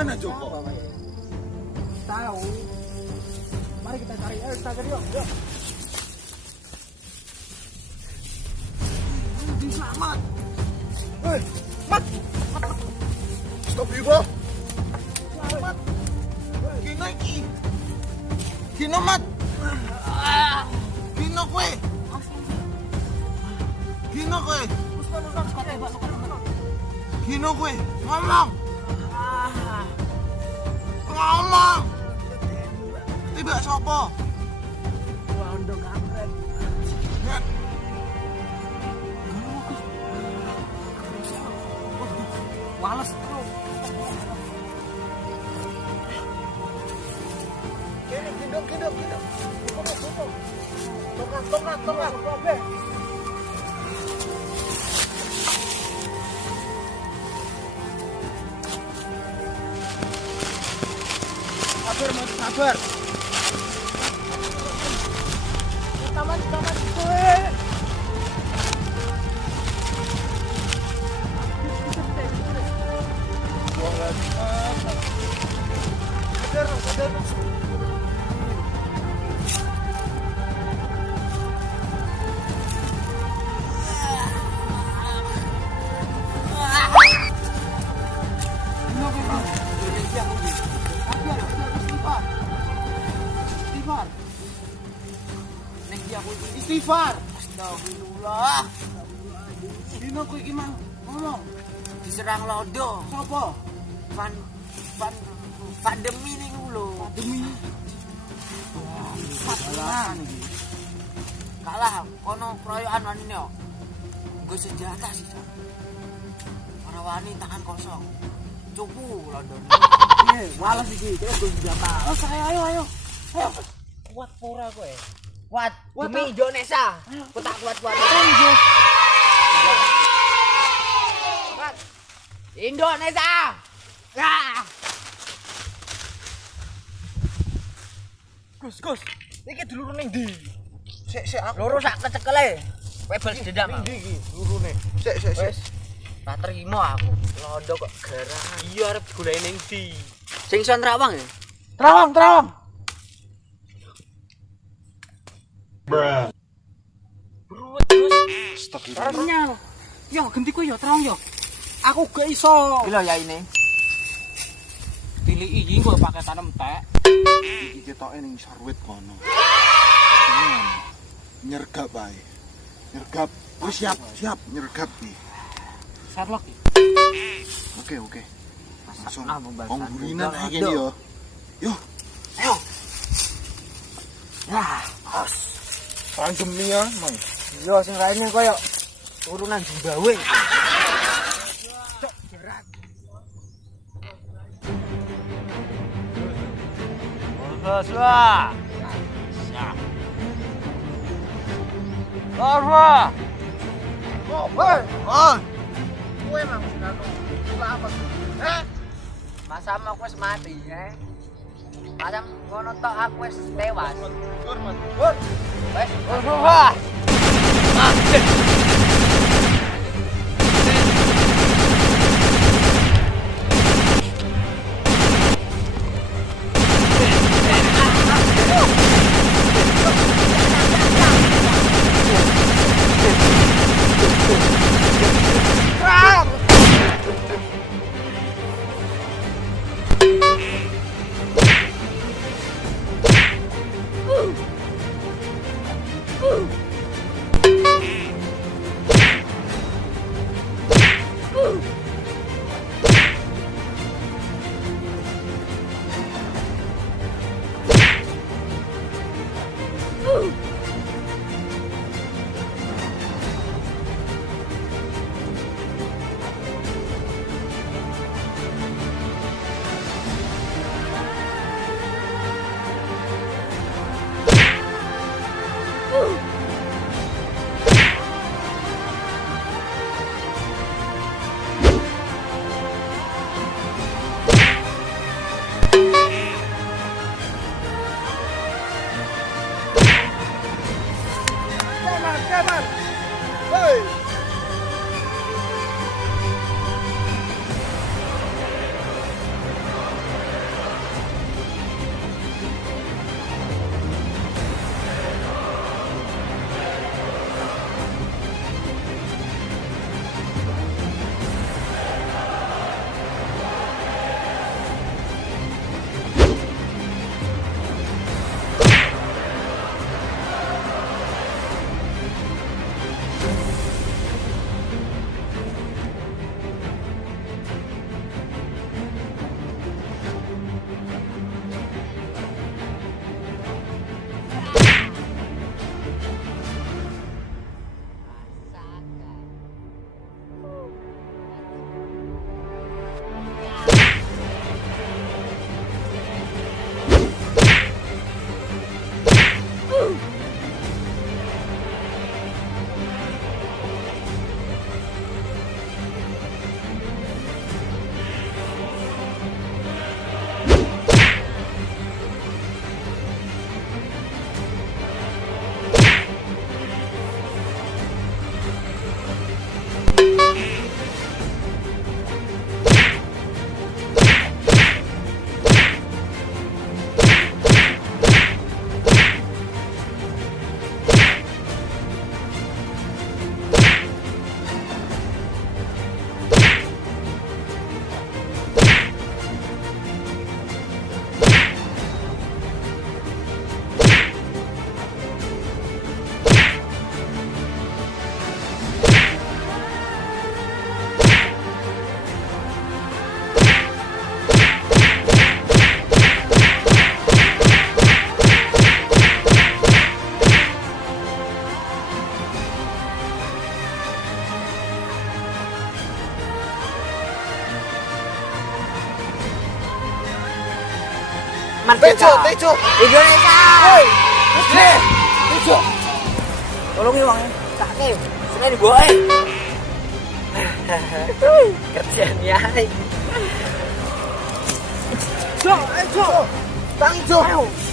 Gimana Joko? Tahu. Mari kita cari Elsa tadi yuk. Bisa Mat. Hei, Mat. Stop ibu. Mat. Gino iki. Gino Mat. Gino kowe. Gino kowe. Gino kowe. Ngomong. Ngomong. Tiba sapa? Wondo kampret. Wales bro. Kene gendong. Tongkat. Sabar. Taman gue. Sadar. Istighfar. Astagfirullah. Dino kowe iki mang ngomong. Diserang lodo. Sopo? Pandemi ning lho. Demi Kalah. Kalah kono kroyokan wani yo. Nggo senjata sih. Ora wani tangan kosong. Cupu lodo. Wales iki, terus go senjata. Oh, saya ayo. Kuat pura kowe. Kuat demi Indonesia. Ku tak kuat-kuat. Indonesia. Ah. Gus, iki dulur ning ndi? Sik aku. Loro sak kecekele. Kowe balas dendam. Ndi iki lurune? Sik. Wes. Ra terima aku. Londo kok garang. Iya arep digoleki ning ndi? Sing son Rawang ya? Terawang. Ruwet Gus. Ternyal. Yo genti ku yo terang yo. Aku gak iso. Iki lho ya ini. Diliki iki kok paketan entek. Iki ketoke ning sarwit kono. Nyergap ae. Nyergap. Wis siap nyergap iki. Sherlock iki. Oke. Langsung. Bangsa. Wong burinan ae kene yo. Yo. Ayo. Wah, Panggem ya, Mang. yo sing raine koyo turunan Zimbabwe. Wah. Siap. Arwa. Kowe emang selamat. Masa aku wis mati, Macam ngono tok aku wis tewas. Wes, Wah. Tejo. Indonesia. Tejo. Tolongi wong sakke. Seneng boe. Kerjaan ya. Jo. Tangi Jo.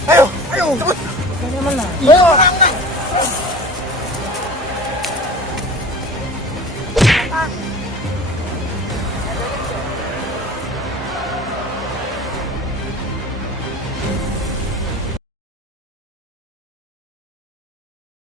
Ayo. Cepet. Mana? Ayo, orang.